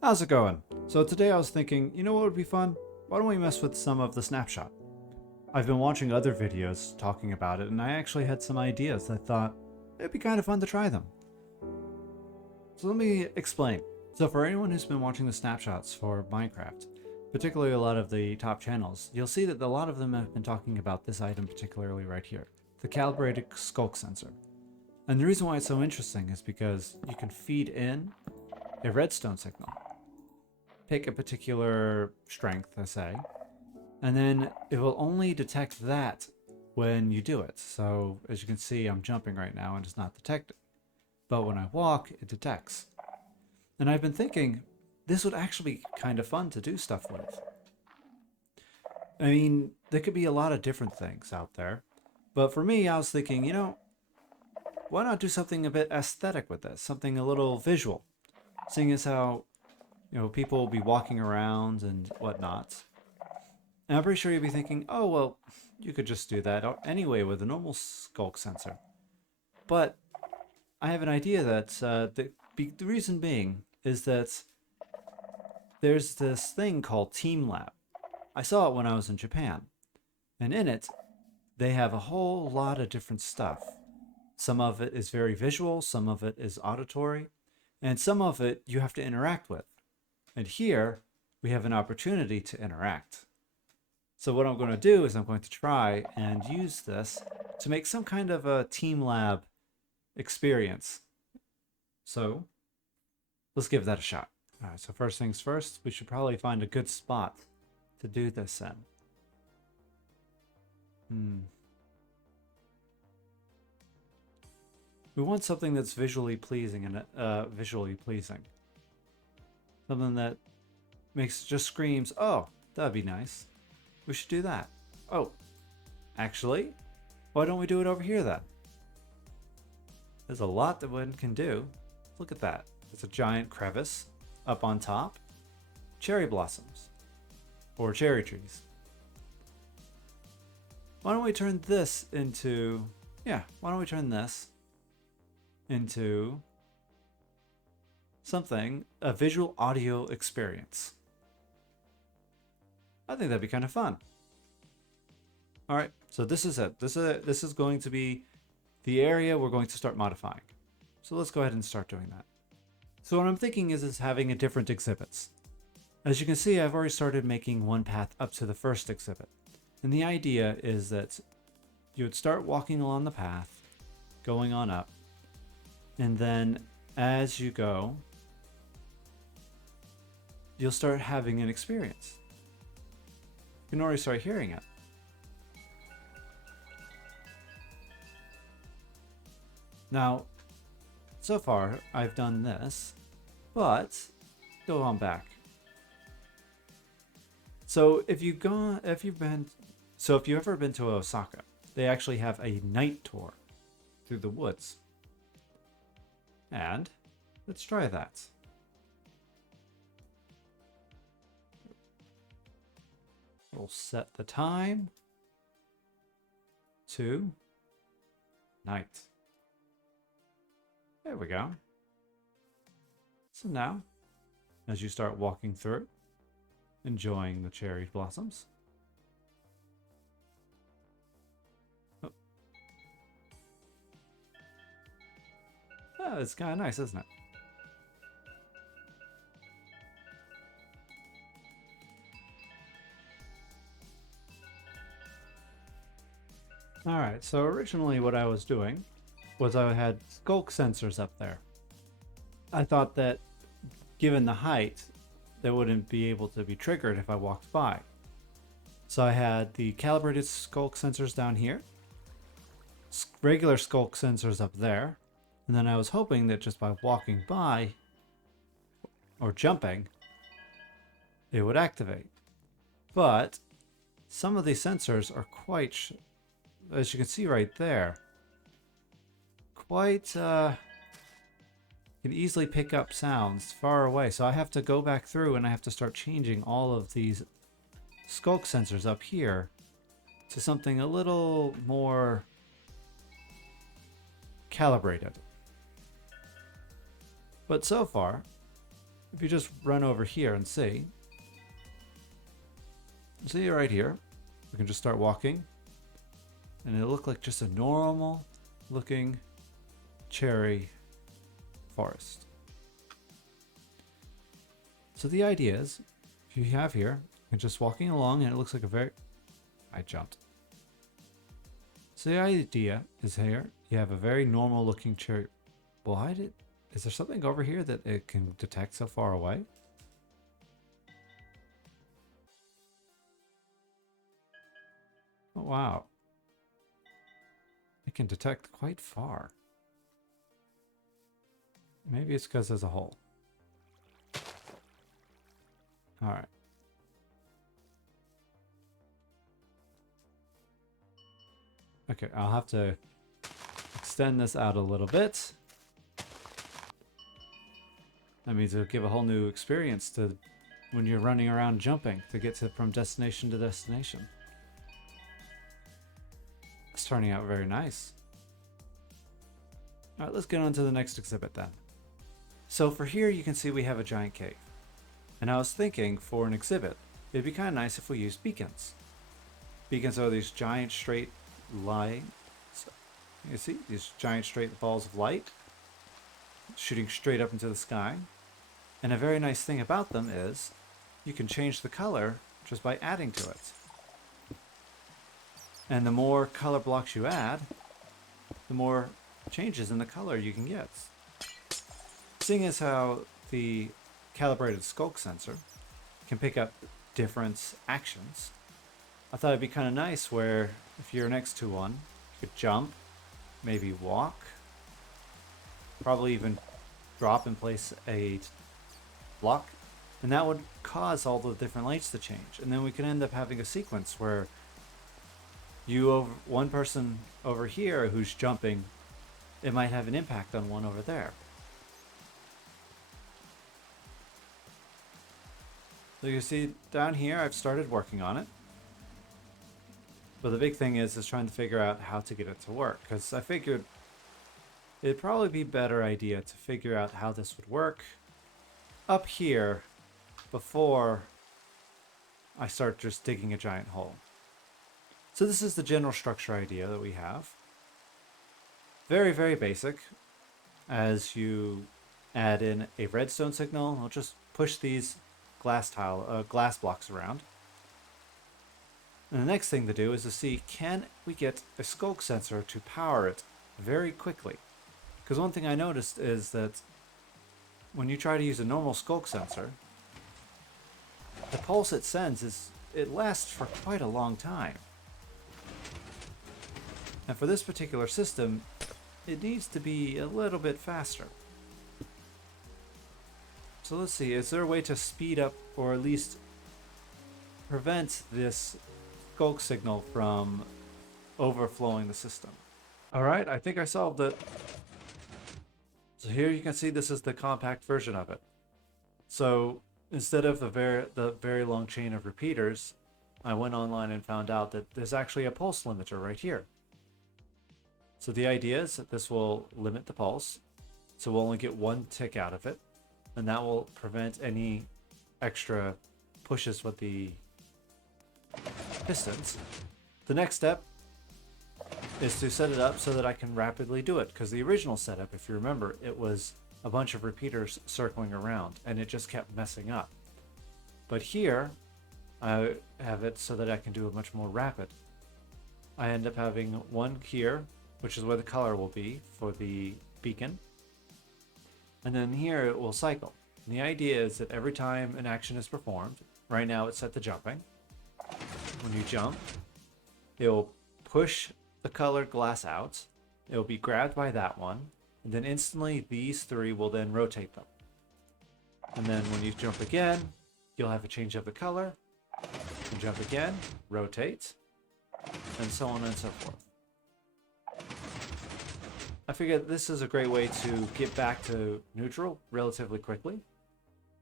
How's it going? So today I was thinking, you know what would be fun? Why don't we mess with some of the snapshot? I've been watching other videos talking about it, and I actually had some ideas. I thought it'd be kind of fun to try them. So let me explain. So for anyone who's been watching the snapshots for Minecraft, particularly a lot of the top channels, you'll see that a lot of them have been talking about this item particularly right here, the calibrated Sculk Sensor. And the reason why it's so interesting is because you can feed in a redstone signal, pick a particular strength, I say, and then it will only detect that when you do it. So as you can see, I'm jumping right now and it's not detected. But when I walk, it detects. And I've been thinking, this would actually be kind of fun to do stuff with. I mean, there could be a lot of different things out there. But for me, I was thinking, why not do something a bit aesthetic with this? Something a little visual. Seeing as how, people will be walking around and whatnot. And I'm pretty sure you'll be thinking, oh, well, you could just do that anyway with a normal Sculk sensor. But I have an idea that the reason being is that there's this thing called TeamLAB. I saw it when I was in Japan. And in it, they have a whole lot of different stuff. Some of it is very visual, some of it is auditory, and some of it you have to interact with. And here, we have an opportunity to interact. So what I'm going to do is I'm going to try and use this to make some kind of a TeamLAB experience. So let's give that a shot. All right, so first things first, we should probably find a good spot to do this in. We want something that's visually pleasing and something that just screams, "Oh, that'd be nice. We should do that." Oh, actually, why don't we do it over here then? There's a lot that one can do. Look at that. It's a giant crevice up on top. Cherry blossoms. Or cherry trees. Why don't we turn this into... why don't we turn this into something, a visual audio experience. I think that'd be kind of fun. All right, so this is it. This is going to be the area we're going to start modifying. So let's go ahead and start doing that. So what I'm thinking is having a different exhibits. As you can see, I've already started making one path up to the first exhibit. And the idea is that you would start walking along the path, going on up, and then as you go, you'll start having an experience. You can already start hearing it. Now, so far I've done this, but go on back. So if you've ever been to Osaka, they actually have a night tour through the woods. And let's try that. We'll set the time to night. There we go. So now, as you start walking through, enjoying the cherry blossoms. Oh, it's kind of nice, isn't it? Alright, so originally what I was doing was I had Sculk Sensors up there. I thought that given the height, they wouldn't be able to be triggered if I walked by. So I had the calibrated Sculk Sensors down here, regular Sculk Sensors up there, and then I was hoping that just by walking by or jumping, it would activate. But some of these sensors are quite, as you can see right there, quite, can easily pick up sounds far away. So I have to go back through and I have to start changing all of these Sculk Sensors up here to something a little more calibrated. But so far, if you just run over here and see right here, we can just start walking, and it'll look like just a normal looking cherry forest. So the idea is, if you have here, you're just walking along and it looks like I jumped. So the idea is here, you have a very normal looking cherry. Is there something over here that it can detect so far away? Oh, wow. It can detect quite far. Maybe it's because there's a hole. All right. Okay, I'll have to extend this out a little bit. That means it'll give a whole new experience to when you're running around jumping to get from destination to destination. It's turning out very nice. All right, let's get on to the next exhibit then. So for here, you can see we have a giant cave. And I was thinking for an exhibit, it'd be kind of nice if we used beacons. Beacons are these giant straight lines. You see these giant straight balls of light shooting straight up into the sky. And a very nice thing about them is you can change the color just by adding to it. And the more color blocks you add, the more changes in the color you can get. Seeing as how the calibrated Sculk sensor can pick up different actions, I thought it'd be kind of nice where if you're next to one, you could jump, maybe walk, probably even drop and place a block, and that would cause all the different lights to change. And then we can end up having a sequence where one person over here who's jumping, it might have an impact on one over there. So you see down here, I've started working on it. But the big thing is trying to figure out how to get it to work, because I figured it'd probably be a better idea to figure out how this would work up here before I start just digging a giant hole. So this is the general structure idea that we have. Very, very basic. As you add in a redstone signal, I'll just push these glass blocks around. And the next thing to do is to see, can we get a Sculk sensor to power it very quickly? Because one thing I noticed is that when you try to use a normal Sculk sensor, the pulse it sends it lasts for quite a long time. And for this particular system, it needs to be a little bit faster. So let's see, is there a way to speed up or at least prevent this Sculk signal from overflowing the system? All right, I think I solved it. So here you can see this is the compact version of it. So instead of the very long chain of repeaters, I went online and found out that there's actually a pulse limiter right here. So the idea is that this will limit the pulse, so we'll only get one tick out of it, and that will prevent any extra pushes with the pistons. The next step is to set it up so that I can rapidly do it, because the original setup, if you remember, it was a bunch of repeaters circling around and it just kept messing up. But here I have it so that I can do it much more rapid. I end up having one here, which is where the color will be for the beacon, and then here it will cycle. And the idea is that every time an action is performed, right now it's set to jumping. When you jump, it will push the colored glass out, it will be grabbed by that one, and then instantly these three will then rotate them. And then when you jump again, you'll have a change of the color, and jump again, rotate, and so on and so forth. I figured this is a great way to get back to neutral relatively quickly,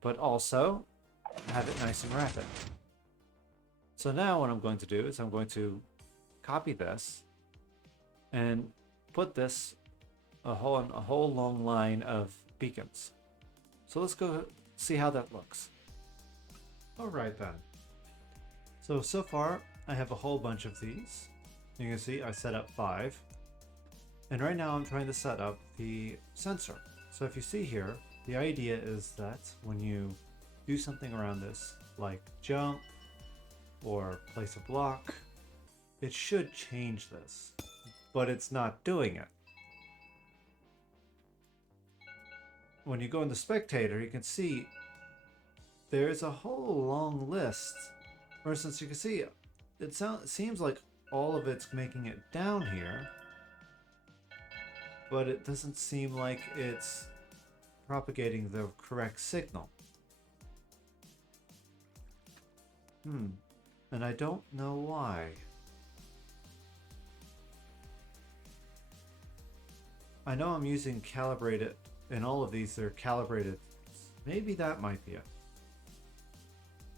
but also have it nice and rapid. So now what I'm going to do is I'm going to copy this and put this a whole long line of beacons. So let's go see how that looks. Alright then. So far, I have a whole bunch of these. You can see I set up 5. And right now I'm trying to set up the sensor. So if you see here, the idea is that when you do something around this, like jump or place a block, it should change this, but it's not doing it. When you go in the spectator, you can see there's a whole long list. For instance, you can see it seems like all of it's making it down here, but it doesn't seem like it's propagating the correct signal. And I don't know why. I know I'm using calibrated, in all of these they're calibrated. Maybe that might be it.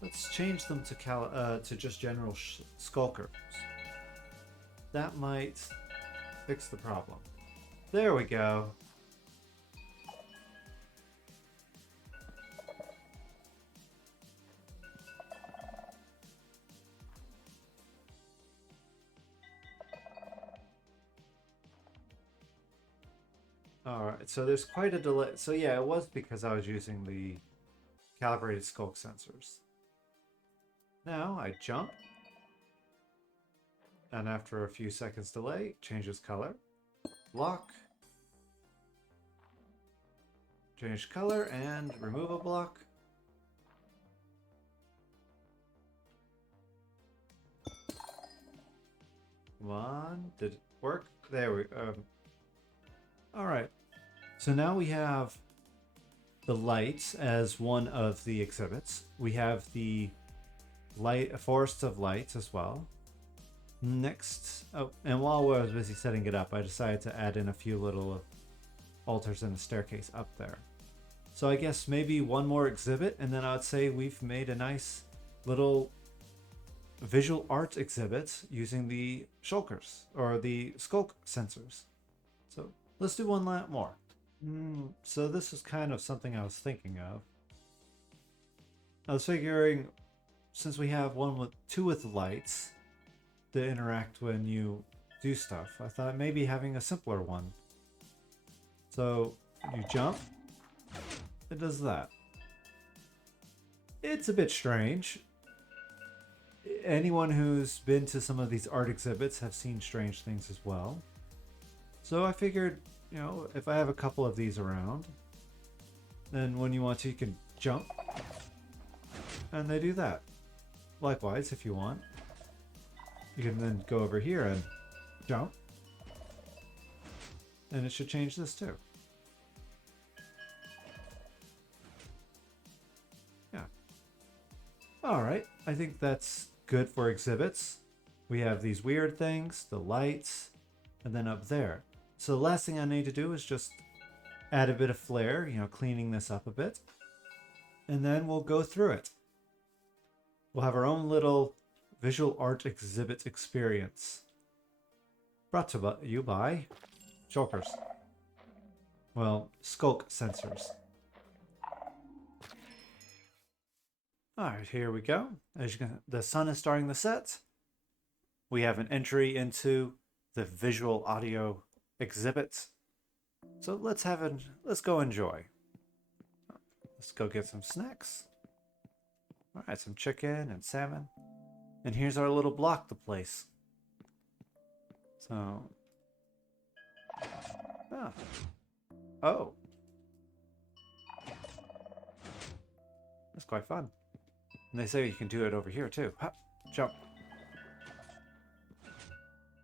Let's change them to just general skulkers. That might fix the problem. There we go. Alright, so there's quite a delay. So yeah, it was because I was using the calibrated Sculk Sensors. Now I jump, and after a few seconds delay, changes color. Block. Change color and remove a block. One, did it work? There we Alright, so now we have the lights as one of the exhibits. We have the forests of lights as well. Next, oh, and while I was busy setting it up, I decided to add in a few little altars and a staircase up there. So I guess maybe one more exhibit, and then I'd say we've made a nice little visual art exhibit using the shulkers, or the Sculk Sensors. So let's do one more. So this is kind of something I was thinking of. I was figuring, since we have two with lights to interact when you do stuff, I thought maybe having a simpler one. So you jump, it does that. It's a bit strange. Anyone who's been to some of these art exhibits have seen strange things as well. So I figured, you know, if I have a couple of these around, then when you want to, you can jump, and they do that. Likewise, if you want, you can then go over here and jump, and it should change this too. Yeah. Alright, I think that's good for exhibits. We have these weird things, the lights, and then up there. So the last thing I need to do is just add a bit of flair, you know, cleaning this up a bit. And then we'll go through it. We'll have our own little visual art exhibit experience. Brought to you by Shulkers. Well, Sculk Sensors. Alright, here we go. As you can, the sun is starting to set. We have an entry into the visual audio exhibit. So let's go enjoy. Let's go get some snacks. Alright, some chicken and salmon. And here's our little block to place. So oh. That's quite fun. And they say you can do it over here too. Hop, jump.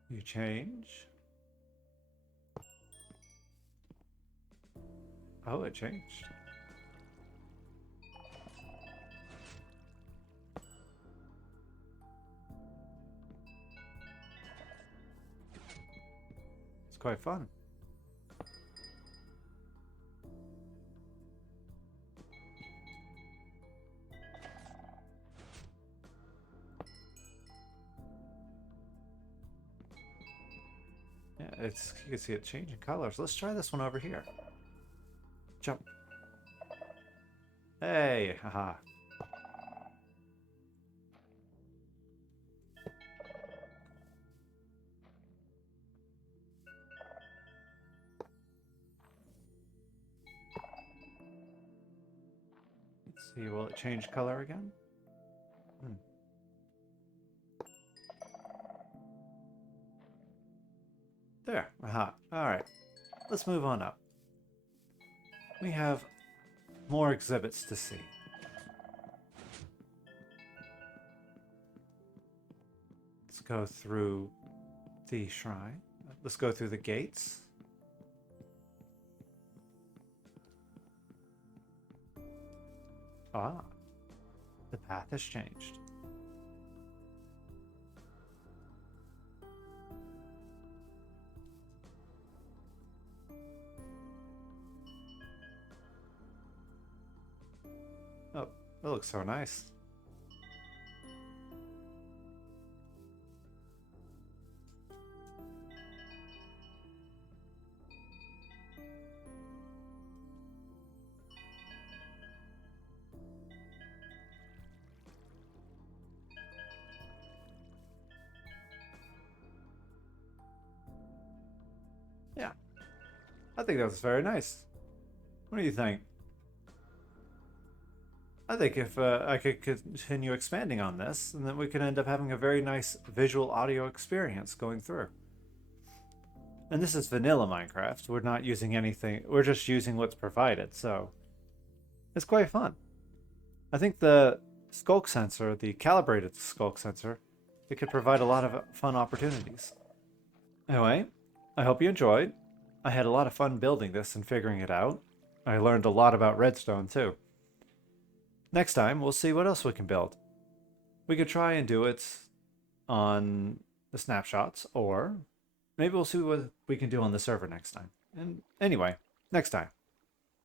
You change. Oh, it changed. It's quite fun. Yeah, you can see it changing colors. Let's try this one over here. Jump. Hey, haha. Let's see, will it change color again? There, aha. Alright, let's move on up. We have more exhibits to see. Let's go through the shrine. Let's go through the gates. Ah, the path has changed. Oh, that looks so nice. Yeah, I think that was very nice. What do you think? I think if I could continue expanding on this, and then we could end up having a very nice visual audio experience going through. And this is vanilla Minecraft. We're not using anything. We're just using what's provided, so it's quite fun. I think the Sculk Sensor, the calibrated Sculk Sensor, it could provide a lot of fun opportunities. Anyway, I hope you enjoyed. I had a lot of fun building this and figuring it out. I learned a lot about redstone too. Next time, we'll see what else we can build. We could try and do it on the snapshots, or maybe we'll see what we can do on the server next time. And anyway, next time.